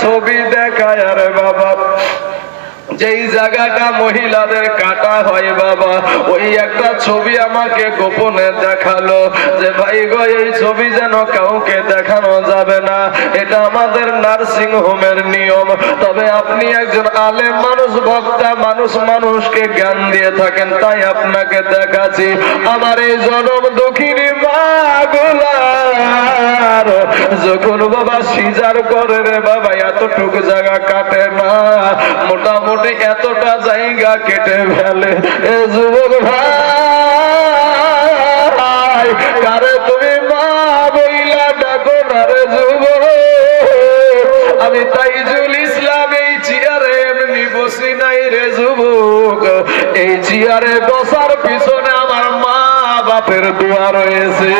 ছবি দেখায় আরে বাবা, যেই জায়গাটা মহিলাদের কাটা হয় বাবা, ওই একটা ছবি আমাকে গোপনে দেখালো যে ভাই গো এই ছবি যেন কাউকে দেখানো যাবে না, এটা আমাদের নার্সিং হোমের নিয়ম। তবে আপনি একজন আলেম মানুষ, বক্তা মানুষ, মানুষকে জ্ঞান দিয়ে থাকেন, তাই আপনাকে দেখাচ্ছি। আমার এই জনম দুঃখিনী মা গুলার যখন বাবা সিজার করে রে বাবা, এতটুকু জায়গা কাটে না, মোটামুটি এতটা জায়গা কেটে ফেলে। এ যুবক ভাই, কারে তুমি মা বইলা ডাকো না রে যুবক। আমি তাইজুল ইসলাম এই চেয়ারে এমনি বসি নাই রে যুবক, এই চেয়ারে বসার পিছনে আমার মা বাপের দোয়া রয়েছে।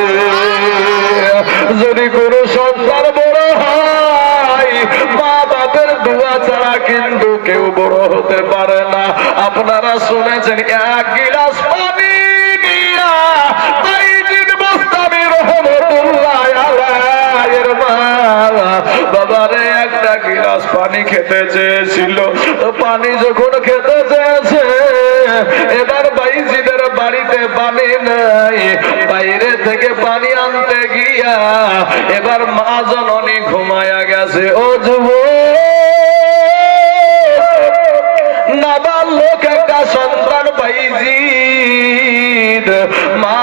যদি কোনো সন্তান বড় হয়, মা বাপের দোয়া ছাড়া কিন্তু কেউ বড় হতে পারে না। আপনারা শুনেছেন এক গিলাস পানি দিয়া বাইজিদ বুস্তামি রহমতুল্লাহ আলাইহির মা বাবারে একটা গিলাস পানি খেতে চেয়েছিল। পানি যখন খেতে চেয়েছে, এবার বাইজিদের বাড়িতে পানি নাই, বাইরে থেকে পানি আনতে গিয়া এবার মা জননী ঘুমায়া গেছে। ও যুবক, নাবালক একটা সন্তান বাইজিদ, মা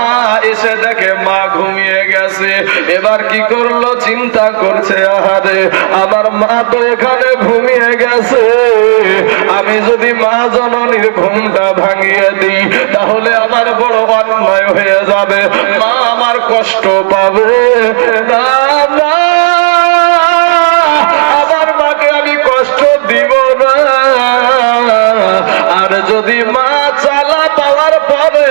এসে দেখে মা ঘুমিয়ে গেছে। এবার কি করলো, চিন্তা করছে আহারে আমার মা তো এখানে ঘুমিয়ে গেছে, আমি যদি মা জননীর ঘুমটা ভাঙিয়ে দিই তাহলে আমার বড় অন্যায় হয়ে যাবে, মা আমার কষ্ট পাবে। না না, আমার মাকে আমি কষ্ট দিব না। আর যদি মা চালা পাওয়ার পরে,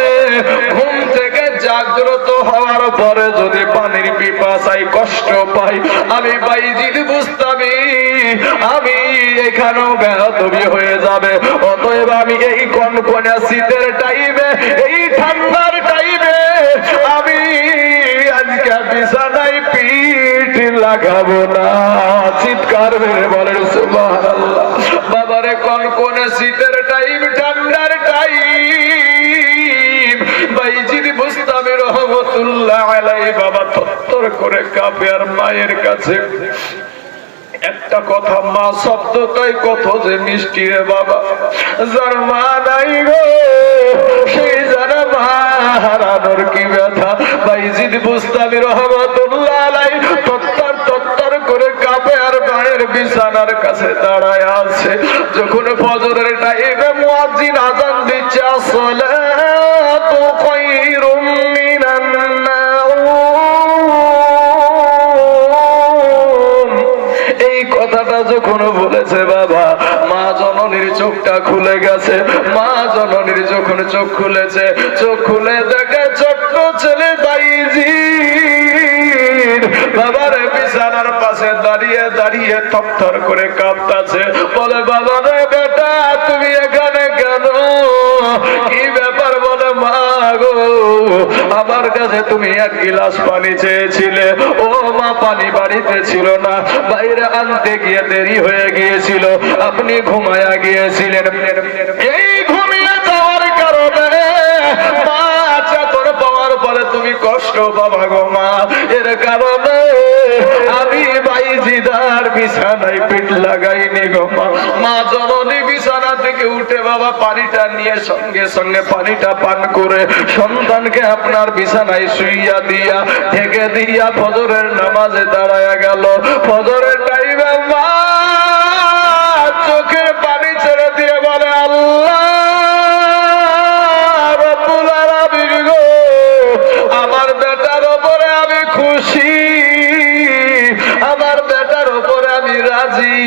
ঘুম থেকে জাগ্রত হওয়ার পরে যদি পানির পিপাসায় কষ্ট পাই, আমি বাইজিদ বুস্তামি আমি এখানেও বেয়াদবি হয়ে যাবে। অতএব আমি এই কনকনে শীতের টাইমে, এই ঠান্ডার টাইমে আমি আজকে বিছানায় পিঠ লাগাবো না। চিৎকার মেরে বলেন সুবহানাল্লাহ। বাবারে কনকনে শীতের টাইম, ঠান্ডার টাইম, বাইজিদ বুস্তামি রহমতুল্লাহ আলাইহি বাবা থরথর করে কাঁপে আর মায়ের কাছে একটা কথা, মা শব্দটাই কত যে মিষ্টি রে বাবা। যার মা নাই গো, সেই যারা মা হারানোর কি ব্যথা। বাইজিদ বুস্তামি রহমতুল্লাহ আলাইহি তত্তর তত্তর করে কাঁপে আর মায়ের বিছানার কাছে দাঁড়ায় আছে। যখন ফজরের টাইমে মুয়াজ্জিন আযান দিচ্ছে, আসসালাতু খায়রুম মিনান নাওম, এই কথাটা যখন বলেছে বাবা, মা জননীর চোখটা খুলে গেছে। মা জননীর যখন চোখ খুলেছে, চোখ খুলে দেখে ছোট্ট ছেলে বাইজিদ বাবার বিছানার পাশে দাঁড়িয়ে দাঁড়িয়ে থরথর করে কাঁপতাছে। বলে বাবা রে বেটা, তুমি এখানে কেন? কি ব্যাপার? বলে মা গো, আমার কাছে তুমি এক গিলাস পানি চেয়েছিলে। ও মা, পানি বাড়িতে ছিল না, বাইরে আনতে গিয়ে দেরি হয়ে গিয়েছিল, আপনি ঘুমায়া গিয়েছিলেন। এই ঘুমিয়ে যাওয়ার কারণে মা চাদর পাওয়ার পরে তুমি কষ্ট পাবা গো মা, এর কারণে আমি বাইজিদার বিছানায় পিঠ লাগাইনি গো মা। মা জননী বিছানা থেকে উঠে বাবা পানিটা নিয়ে সঙ্গে সঙ্গে পানিটা পান করে সন্তানকে আপনার বিছানায় শুইয়া দিয়া ঢেকে দিয়া ফজরের নামাজে দাঁড়ায়া গেল। ফজরের টাইমে মা চোখের পানি ছেড়ে দিয়ে বলে, আল্লাহ রব্বুল আলামিন গো, আমার বেটার উপরে আমি খুশি, আমার বেটার উপরে আমি রাজি,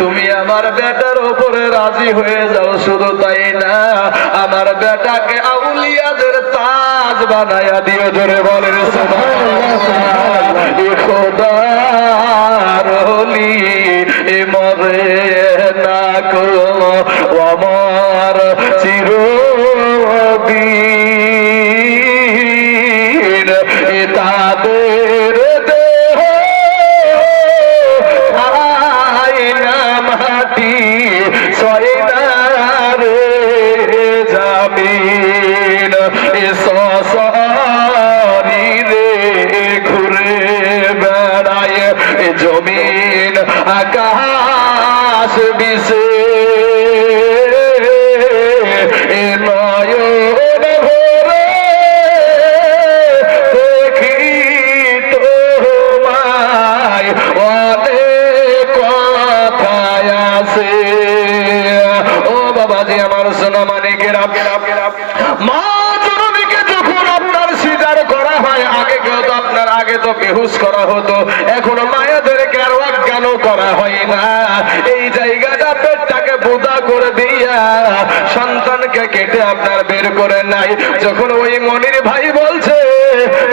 তুমি আমার বেটার উপরে রাজি হয়ে যাও। শুধু তাই না, আমার বেটাকে আউলিয়াদের তাজ বানায়া দিও। জোরে বলেন সুবহানাল্লাহ। খোদার ওলি মরে না কো আমার চিরদিন, তাদের দেহ আকাশ বিছে এ নয়ন ভরে দেখি তোমায় অনেক কথায় আছে। ও বাবাজি আমার সোনা মানিকেরা, মা জননীকে যখন আপনার সিজার করা হয়, আগে কেউ তো আপনার আগে তো বেহুশ করা হতো, এখন মায়েদেরকে আরো অজ্ঞান করা হয় না। এই জায়গাটা পেটটাকে বোদা করে দিয়া সন্তানকে কেটে আপনার বের করে নাই। যখন ওই মনির ভাই বলছে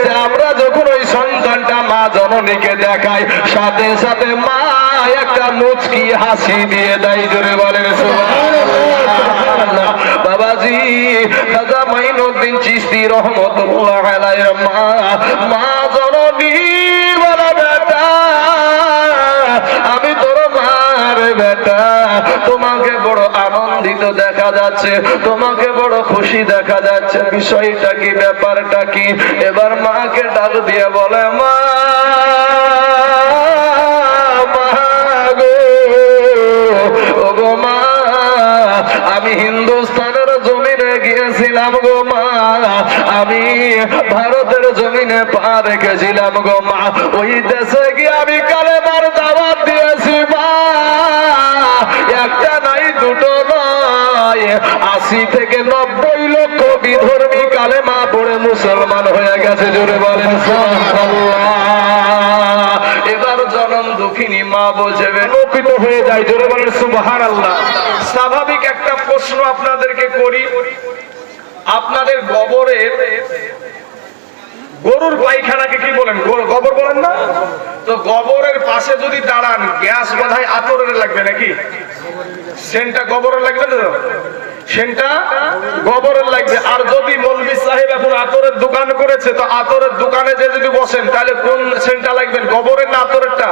যে আমরা যখন ওই সন্তানটা মা জননীকে দেখাই, সাথে সাথে মা একটা মুচকি হাসি দিয়ে দেয়। জোরে বলেন সুবহানাল্লাহ। বাবাজি খাজা মাইনুদ্দিন চিশতি রহমতুল্লাহ আলাইহি মা জননী বলে, বেটা আমি তোর মার বেটা, তোমাকে বড় আনন্দিত দেখা যাচ্ছে, তোমাকে বড় খুশি দেখা যাচ্ছে, বিষয়টা কি, ব্যাপারটা কি? এবার মাকে ডাক দিয়ে বলে, মা আমি হিন্দুস্তানের জমিনে গিয়েছিলাম গো মা, আমি ভারতের জমিনে পা রেখেছিলাম গো মা, ওই দেশে গিয়ে আমি কালেমার দাওয়াত দিয়েছি মা, একটা নাই দুটো নয়, 80 থেকে 90 লক্ষ বিধর্মী কালেমা পড়ে মুসলমান হয়ে গেছে। জোরে বলেন সুবহানাল্লাহ। এবার জনম দুঃখিনী মা বলছে লোকিত হয়ে যায়। জোরে বলেন সুবহানাল্লাহ। স্বাভাবিক একটা প্রশ্ন আপনাদেরকে করি, আপনাদের গোবরের, গরুর পায়খানাকে কি বলেন? গোবর বলেন না? তো গোবরের পাশে যদি দাঁড়ান, গ্যাস বোধহয় আতরের লাগবে নাকি? সেন্টটা গোবরের লাগবে না? সেন্টটা গোবরের লাগবে। আর যদি মৌলভী সাহেব এখন আতরের দোকান করেছে, তো আতরের দোকানে যে যদি বসেন, তাহলে কোন সেন্টটা লাগবেন, গোবরের না আতরেরটা?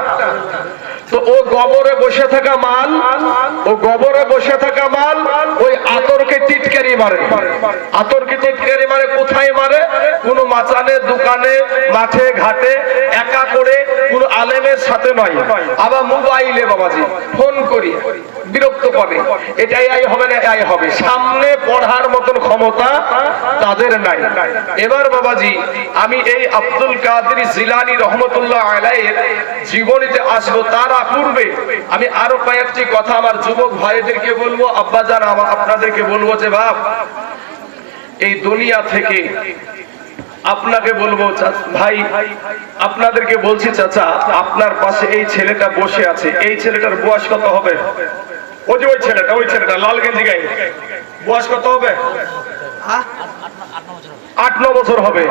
তো ও গোবরে বসে থাকা মাল, ও গোবরে বসে থাকা মাল ওই আতরকে টিটকারি মারে। আতরকে টিটকারি মারে কোথায় মারে? কোন মাচানে, দোকানে, মাঠে ঘাটে, একা করে, কোন আলেমের সাথে নয়, আবার মোবাইলে বাবাজি ফোন করি বিরক্ত করে, এটাই আই হবে না আই হবে, সামনে পড়ার মতন ক্ষমতা তাদের নাই। এবার বাবাজি আমি এই আব্দুল কাদের জিলানী রহমতুল্লাহ আলাইহির জীবনীতে আসবো, তার পূর্বে আমি আরো কয়েকটি কথা আমার যুবক ভাইদেরকে বলবো, আব্বাজান আপনাদেরকে বলবো যে বাপ, এই দুনিয়া থেকে আপনাকে বলবো ভাই, আপনাদেরকে বলছি চাচা, আপনার পাশে এই ছেলেটা বসে আছে, এই ছেলেটার বয়স কত হবে? ওই যে ওই ছেলেটা লাল গেঞ্জি গায়ে, বয়স কত হবে? 8-9 বছর হবে।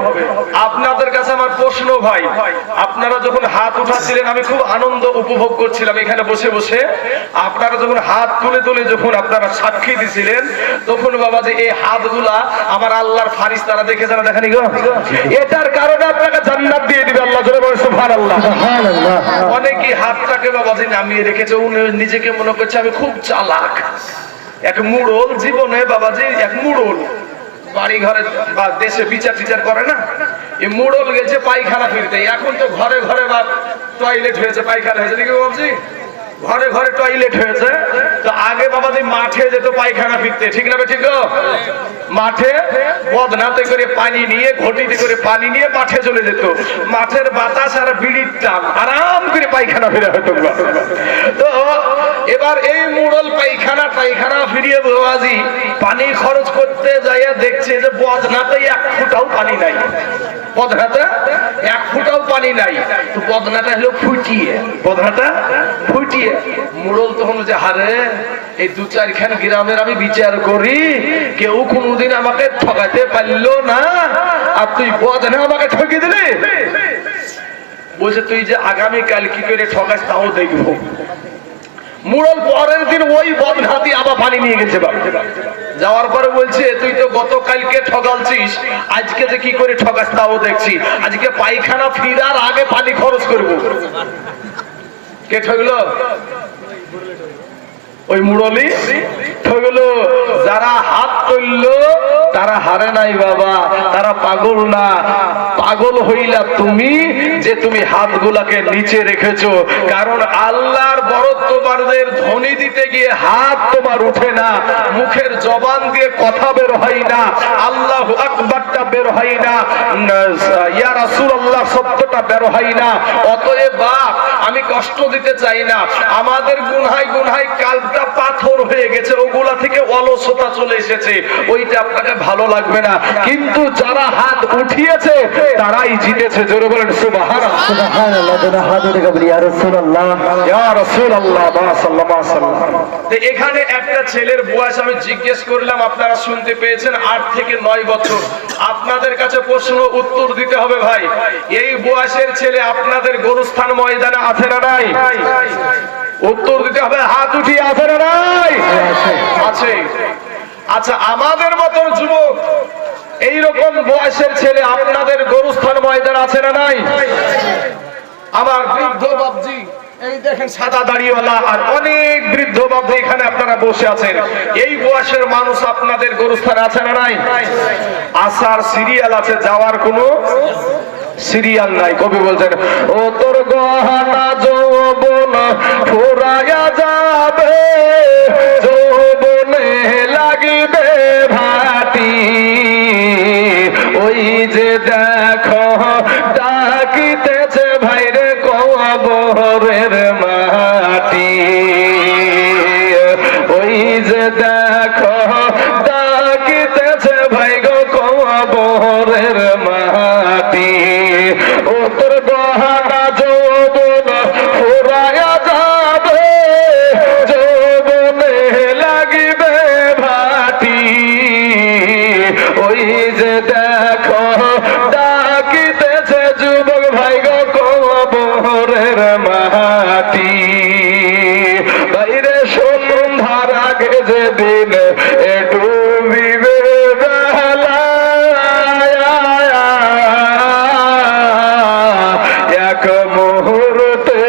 আপনাদের কাছে আমার প্রশ্ন ভাই, আপনারা যখন হাত উঠাচ্ছিলেন আমি খুব আনন্দ উপভোগ করছিলাম এখানে বসে বসে। আপনারা যখন হাত তুলে তুলে যখন আপনারা সাক্ষী দিছিলেন, তখন বাবা যে এই হাতগুলা আমার আল্লাহর ফারিস্তারা দেখে যারা দেখেনি গো, এটার কারণে আপনাকে জান্নাত দিয়ে দিবে আল্লাহ। জোরে বলে সুবহানাল্লাহ। অনেকেই হাতটাকে বাবা যে নামিয়ে রেখেছে, উনি নিজেকে মনে করছে আমি খুব চালাক, এক মুড়ল জীবনে বাবাজি, এক মুড়ল বাড়ি ঘরে বা দেশে বিচার টিচার করে না, এই মুড়ল গেছে পায়খানা ফিরতে। এখন তো ঘরে ঘরে বা টয়লেট হয়েছে, পায়খানা হয়েছে নাকি বাবজি, ঘরে ঘরে টয়লেট হয়েছে। তো আগে বাবাজি মাঠে যেত পায়খানা ফিরতে, ঠিক না? ঠিক তো মাঠে বদনাতে করে পানি নিয়ে, ঘটিতে করে পানি নিয়ে মাঠে চলে যেত, মাঠের বাতাস আর বিড়ির টান, আরাম করে পায়খানা ফিরে হতো। তো এবার এই মুড়ল পায়খানা ফিরিয়ে বাবাজি পানি খরচ করতে যাইয়া দেখছে যে বদনাতে 1 ফুটাও পানি নাই, বদনাতে 1 ফুটাও পানি নাই। তো বদনাটা হলো ফুটিয়ে, বদনাটা ফুটিয়ে। মুড়ল তখন যে হারে এই 2-4 খান গ্রামের আমি বিচার করি, কেউ কোনোদিন আমাকে ঠকাতে পারলো না, আর তুই বদনা আমাকে ঠকিয়ে দিলি। বলছে তুই যে আগামীকাল কি করে ঠকাস তাও দেখবো। মুড়ল পরের দিন ওই বদনাতি আবার পানি নিয়ে গেছে, যাওয়ার পরে বলছে তুই তো গতকালকে ঠকালছিস, আজকে যে কি করে ঠকাস তাও দেখছি, আজকে পায়খানা ফিরার আগে পানি খরচ করবো। কে ঠকলো? ওই মুড়লি ঠকলো। যারা হাত তুললো তারা হারে নাই বাবা, তারা পাগল না। পাগল হইলা তুমি যে তুমি হাতগুলাকে নিচে রেখেছো, কারণ আল্লাহর বরত্ববাদের ধ্বনি দিতে গিয়ে হাত তোমার উঠে না, মুখের জবান দিয়ে কথা বের হয় না, আল্লাহু আকবারটা বের হয় না, ইয়া রাসূলুল্লাহ শব্দটা বের হয় না। অতএব বাপ, আমি কষ্ট দিতে চাই না, আমাদের গুনহায় গুনহায় কালটা পাথর হয়ে গেছে, ওগুলা থেকে অলসতা চলে এসেছে, ওইটা আপনাকে ভালো লাগবে না। কিন্তু যারা হাত উঠিয়েছে তারাই জিতেছে। জোরে বলেন সুবহানাল্লাহ। সুবহানাল্লাহ। যারা হাত উঠে বলি ইয়া রাসূলুল্লাহ, ইয়া রাসূলুল্লাহ সাল্লাল্লাহু আলাইহি ওয়াসাল্লাম। এখানে একটা ছেলের বয়স আমি জিজ্ঞেস করলাম, আপনারা শুনতে পেয়েছেন 8 থেকে 9 বছর। আপনাদের কাছে প্রশ্ন উত্তর দিতে হবে ভাই, এই বয়সের ছেলে আপনাদের গোরস্থান ময়দানে আছে না নাই? উত্তর দিতে হবে, হাত উঠিয়ে আছে না নাই? আছে। আচ্ছা, আমাদের মতো যুবক এইরকম বয়সের ছেলে আপনাদের গোরস্থান ময়দানে আছে না নাই? আমার বৃদ্ধ বাপজি, এই দেখেন সাদা দাড়িওয়ালা আর অনেক বৃদ্ধ বাপজি এখানে আপনারা বসে আছেন, এই বয়সের মানুষ আপনাদের গোরস্থানে আছে না নাই? আসার সিরিয়াল আছে, যাওয়ার কোনো সিরিয়াল নাই। কবি বলছেন, ও তোর গহনা যৌবন ফুরায়া যাবে, যৌবনে লাগিবে ভাটি, ওই যে দেখো ডাকিতেছে ভাইরে কবরের মাটি, ওই যে দেখো ডাকিতেছে ভাই গো কবরের মাটি, ও তোর গহনা যৌবন ফুরায়া যাবে, যৌবনে লাগিবে ভাটি, ওই যে দেখো ডাকিতেছে যুবক ভাই গো কবরের মাটি, বাইরে সন্ধ্যার আগে যেদিন ডুবিবে বেলা, এক মুহূর্তে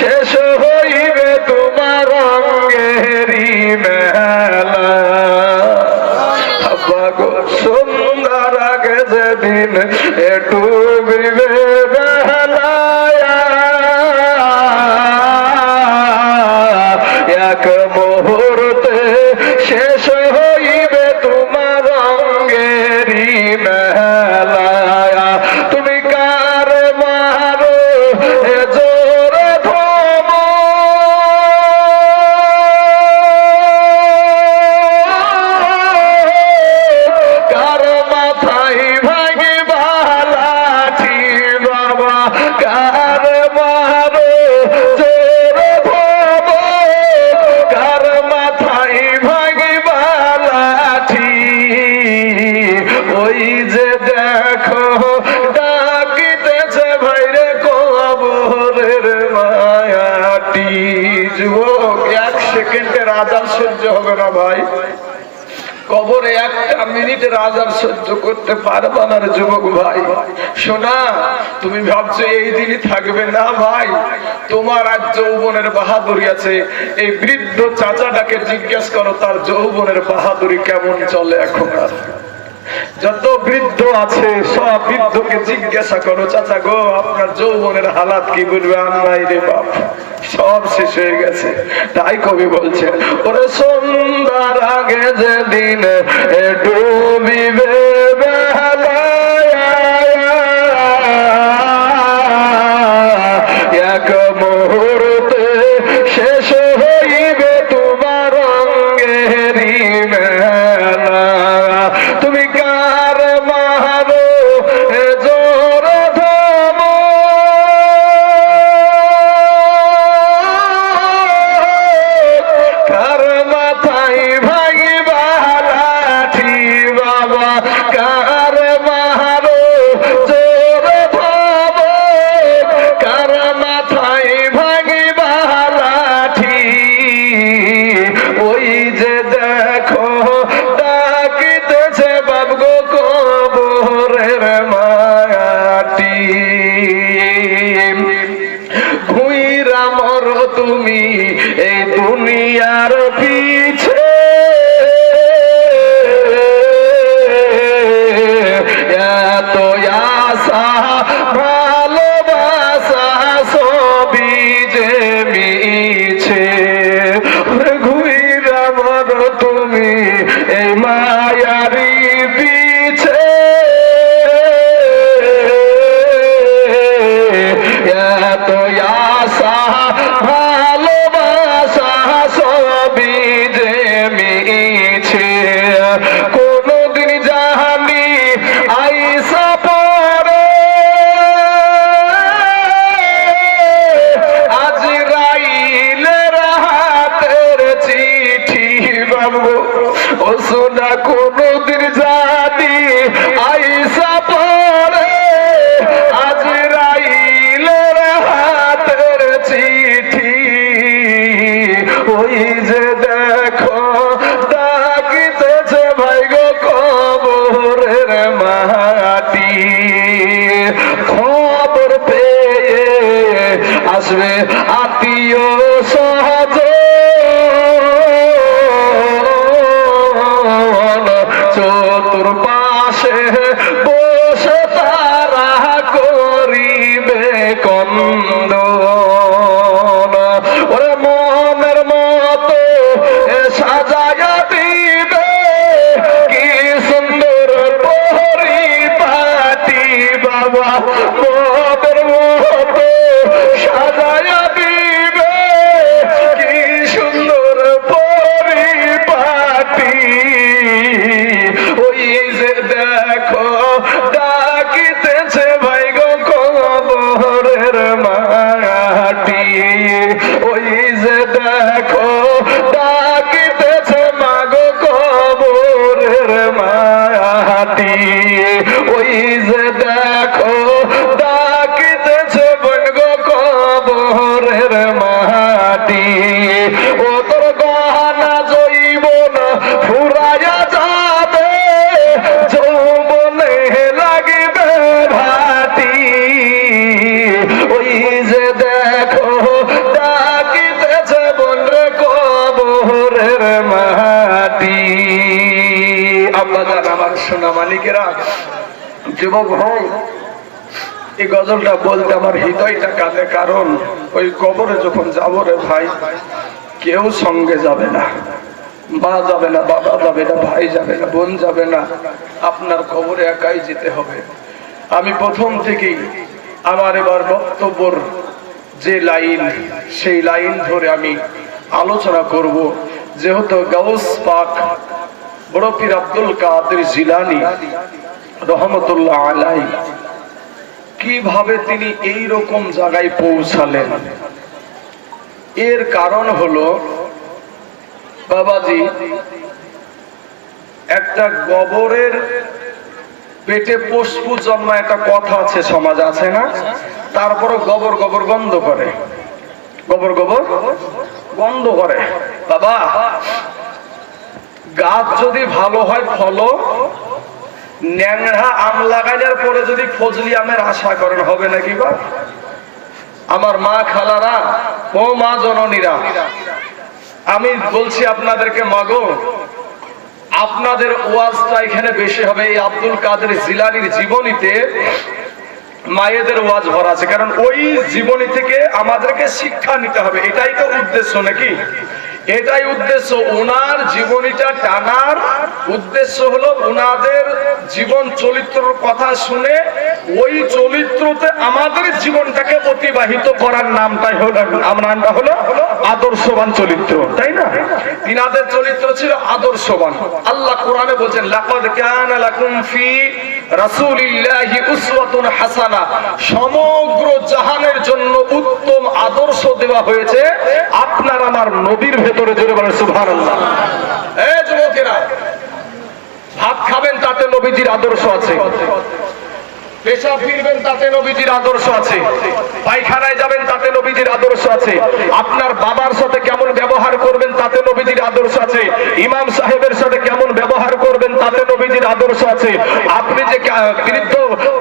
শেষ হইবে তোমার রঙেরই মেলা, সন্ধ্যার আগে যেদিন ডুবিবে বেলা, এক মুহূর্তে শেষ হইবে তোমার রঙেরই মেলা, তুমি কার মারো এ জোরে ধম, কার মাথায় ভাঙিবা লাঠি বাবা, কার মারো জোরে ধম, কার মাথায় ভাঙিবা লাঠি, ওই যে দেখো ডাকিতেছে ভাইরে কবরের মায়াটি। যুবক, 1 সেকেন্ডের আজান সহ্য হবে না ভাই, কবরে 1 মিনিটের আজান সহ্য করতে পারবা না রে যুবক ভাই। শোনা, তুমি ভাবছো এই দিনই থাকবে না ভাই, তোমার আজ যৌবনের বাহাদুরি আছে। এই বৃদ্ধ চাচাটাকে জিজ্ঞেস করো তার যৌবনের বাহাদুরি কেমন চলে এখন। আর যত বৃদ্ধ আছে সব বৃদ্ধকে জিজ্ঞাসা করো, চাচা গো আপনার যৌবনের হালাত কি? বলবে আল্লাহ রে বাপ, সব শেষ হয়ে গেছে। তাই কবি বলছেন, ওরে সন্ধ্যার আগে যেদিন ডুবিবে বেলা, এক মুহূর্তে শেষ হইবে তোমার রঙেরই মেলা, তুমি কার মারো এ জোরে ধম, কার মাথায় ভাঙিবা লাঠি বাবা, কার মারো জোরে ধম, কার মাথায় ভাঙিবা লাঠি, ওই যে দেখো ডাকিতেছে বাপ গো কবরের মাটি, ঘুইরা মরো তুমি এই দুনিয়ার পিছে, আশা ভালোবাসা সবই যে মিছে কোনদিন জানি আইসা পরে আজরাইলের হাতের চিঠি বাবু ও সোনা কোনদিন জানি আইসা পরে আজরাইলের হাতের চিঠি ওই যে দেখো ডাকিতেছে ভাই গো কবরের মাটি খবর পেয়ে আসবে আত্মীয় সহজন চতুর্পাশে বসে তারা করিবে কন্দন ওরে মনের মতো সাজায়া দিবে কি সুন্দর পরিপাটি বাবা মনের মতো সাজায়া দিবে কি সুন্দর পরিপাটি ওই যে দেখো ডাকিতেছে ভাই গো কবরের মাটি ওই যে দেখো ডাকিতেছে মাগো কবরের মাটি ওই যে দেখো ডাকিতেছে বোন গো কবরের মাটি ও তোর গহনা জৈবন ফুরায়া যাবে যৌবনে লাগিবে ভাটি ওই যে দেখো ডাকিতেছে বোন রে কবরের মাটি আব্বাজান আমার সোনা মালিকেরা যুবক ভাই এই গজলটা বলতে আমার হৃদয়টা কাঁদে কারণ ওই কবরে যখন যাবো রে ভাই কেউ সঙ্গে যাবে না মা যাবে না বাবা যাবে না ভাই যাবে না বোন যাবে না আপনার কবরে একাই যেতে হবে আমি প্রথম থেকেই আমার এবার বক্তব্যর যে লাইন সেই লাইন ধরে আমি আলোচনা করব যেহেতু গাউস পাক বড় পীর আব্দুল কাদের জিলানী রহমতুল্লাহ আলাইহি কিভাবে তিনি এই রকম জায়গায় পৌঁছালেন এর কারণ হলো বাবাজি একটা গোবরের পেটে পশু জন্মা একটা কথা আছে সমাজ আছে না তারপরে গোবর গোবর গন্ধ করে গোবর গোবর গন্ধ করে বাবা গাছ যদি ভালো হয় ফলো ন্যাংরা আম লাগাইবার পরে যদি ফজলি আমের আশা করেন হবে নাকি বা আমার মা খালারা ও মা জননীরা আমি বলছি আপনাদেরকে মাগো আপনাদের ওয়াজটা এখানে বেশি হবে এই আব্দুল কাদের জিলানীর জীবনীতে মায়েদের ওয়াজ ভরা আছে কারণ ওই জীবনী থেকে আমাদেরকে শিক্ষা নিতে হবে এটাই তো উদ্দেশ্য নাকি এটাই উদ্দেশ্য ওনার জীবনীটা টানার উদ্দেশ্য হলো ওনাদের জীবন চরিত্রের কথা শুনে ওই চরিত্রতে আমাদের জীবনটাকে অতিবাহিত করার নামটাই হলো নামটা হলো আদর্শবান চরিত্র তাই না তিনাদের চরিত্র ছিল আদর্শবান আল্লাহ কোরআনে বলেন লাকাদ কানা লাকুম ফি রাসূলিল্লাহি উসওয়াতুন হাসানা সমগ্র জাহানের জন্য উত্তম আদর্শ দেওয়া হয়েছে আপনার আমার নবীর ভেতরে জোরে বলেন সুবহানাল্লাহ এই যুবকেরা ভাত খাবেন তাতে নবীজির আদর্শ আছে পেশাব ফিরবেন তাতে নবীজির আদর্শ আছে পায়খানায় যাবেন তাতে নবীজির আদর্শ আছে আপনার বাবার সাথে কেমন ব্যবহার করবেন তাতে নবীজির আদর্শ আছে ইমাম সাহেবের সাথে কেমন ব্যবহার করবেন তাতে নবীজির আদর্শ আছে আপনি যে বৃদ্ধ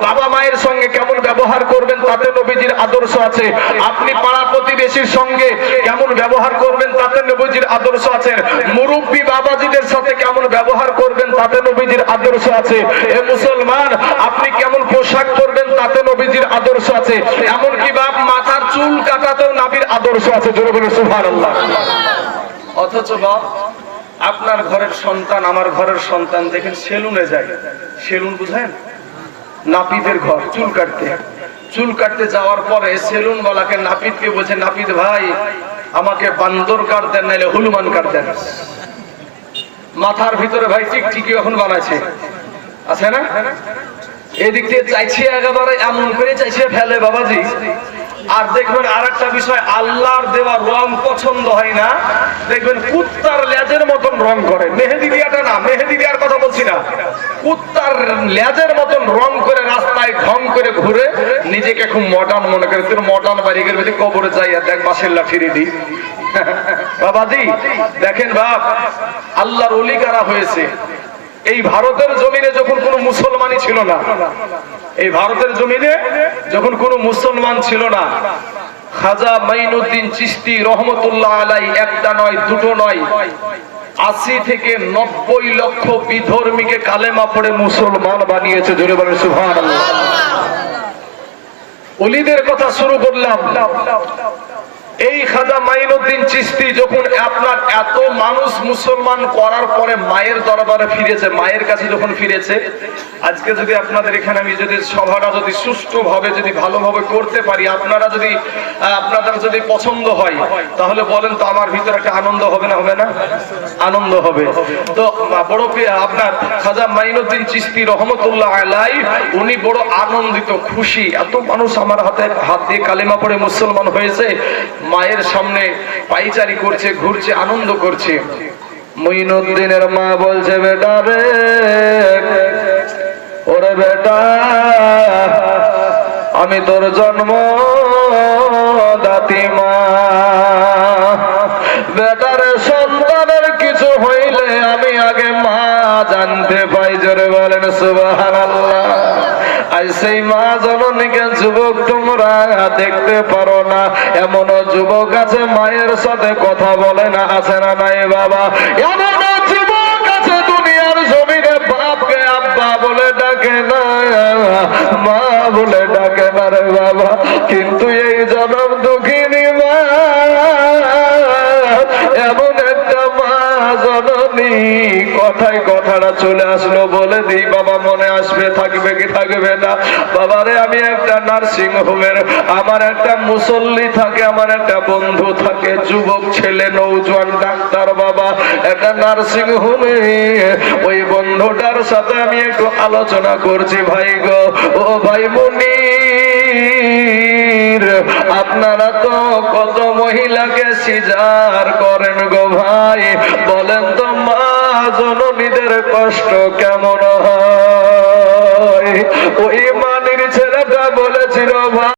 বাবা মায়ের সঙ্গে কেমন ব্যবহার করবেন তাতে নবীজির আদর্শ আছে আপনি পাড়া প্রতিবেশীর সঙ্গে কেমন ব্যবহার করবেন তাতে নবীজির আদর্শ আছে মুরব্বী বাবাজিদের সাথে কেমন ব্যবহার করবেন তাতে নবীজির আদর্শ আছে এ মুসলমান আপনি কেমন পোশাক পরবেন তাতে নবীজির আদর্শ আছে এমনকি বাপ মাথার চুল কাটাতেও নবীর আদর্শ আছে জোরে বলে সুবহানাল্লাহ অথচ বাপ আপনার ঘরের সন্তান আমার ঘরের সন্তান দেখেন সেলুনে যায় সেলুন বুঝেন নাপিতের ঘর চুল কাটতে চুল কাটতে যাওয়ার পরে সেলুন ওয়ালাকে নাপিতকে বলছে, নাপিত ভাই আমাকে বান্দর কাট দেন, নাইলে হনুমান কাট দেন। মাথার ভিতরে ভাই টিকটিকি এখন বানাইছে, আছে না? এদিক দিয়ে চাইছে একেবারে এমন করে চাইছে ফেলে বাবাজি। আর দেখবেন আর একটা বিষয়, আল্লাহর দেওয়া রং পছন্দ হয় না, দেখবেন কুত্তার লেজের মতন রং করে। মেহেদি দিয়াটা না, মেহেদি দেওয়ার কথা বলছি না, কুত্তার লেজের মতন রং করে রাস্তায় ঢং করে ঘুরে নিজেকে খুব মডার্ন মনে করে। তোর মডার্ন বাড়ি গেলে কবরে যাই আর দেখ বাসের লাঠি রেডি। বাবাজি দেখেন বাপ, আল্লাহর ওলি কারা হয়েছে। এই ভারতের জমিনে যখন কোনো মুসলমানই ছিল না, এই ভারতের জমিনে যখন কোনো মুসলমান ছিল না, খাজা মাইনুদ্দিন চিশতি রহমতুল্লাহ আলাই একটা নয় দুটো নয় 80 থেকে 90 লক্ষ বিধর্মীকে কালেমা পড়ে মুসলমান বানিয়েছে। জোরে বলেন সুবহানাল্লাহ। ওলিদের কথা শুরু করলাম। এই খাজা মাইনুদ্দিন চিশতি যখন আপনার এত মানুষ মুসলমান করার পরে মায়ের দরবারে ফিরেছে, মায়ের কাছে যখন ফিরেছে, আজকে যদি আপনাদের এখানে আমি যদি সভাটা যদি সুষ্ঠুভাবে যদি ভালোভাবে করতে পারি, আপনাদের যদি পছন্দ হয়, তাহলে বলেন তো আমার ভিতরে একটা আনন্দ হবে না? হবে না? আনন্দ হবে। তো বড় আপনার খাজা মাইনুদ্দিন চিশতি রহমতুল্লাহ আলাই, উনি বড় আনন্দিত, খুশি, এত মানুষ আমার হাত দিয়ে কালেমা পড়ে মুসলমান হয়েছে। মায়ের সামনে পাইচারি করছে, ঘুরছে, আনন্দ করছে। মুইনুদ্দিনের মা বলছে, বেটা রে, ওরে বেটা, আমি তোর জন্ম দাতি মা, বেটারে সন্তানের কিছু হইলে আমি আগে মা জানতে পাই। জোরে বলেন সুবহানাল্লাহ। আজ সেই মা জননীকে যুবক তোমরা দেখতে পারো না, এমন যুবক আছে মায়ের সাথে কথা বলে না, আছে না নাই বাবা? এমন যুবক আছে দুনিয়ার জমিনে বাপকে আব্বা বলে ডাকে না, মা বলে ডাকে না রে বাবা। কিন্তু এই জনম দুঃখিনী মা, এমন একটা মা জননী, কথায় কথাটা চলে আসলো, বলে দিই বাবা, মনে আসবে, থাকবে কি থাকবে না? বাবারে, আমি একটা নার্সিং হোমের, আমার একটা মুসল্লি থাকে, আমার একটা বন্ধু থাকে, যুবক ছেলে, নৌজওয়ান ডাক্তার বাবা, একটা নার্সিং হোমে ওই বন্ধুটার সাথে আমি একটু আলোচনা করছি। ভাই গো, ও ভাই মুনির, আপনারা তো কত মহিলাকে সিজার করেন গো ভাই, বলেন তো মা জননীদের কষ্ট কেমন হয়? ওই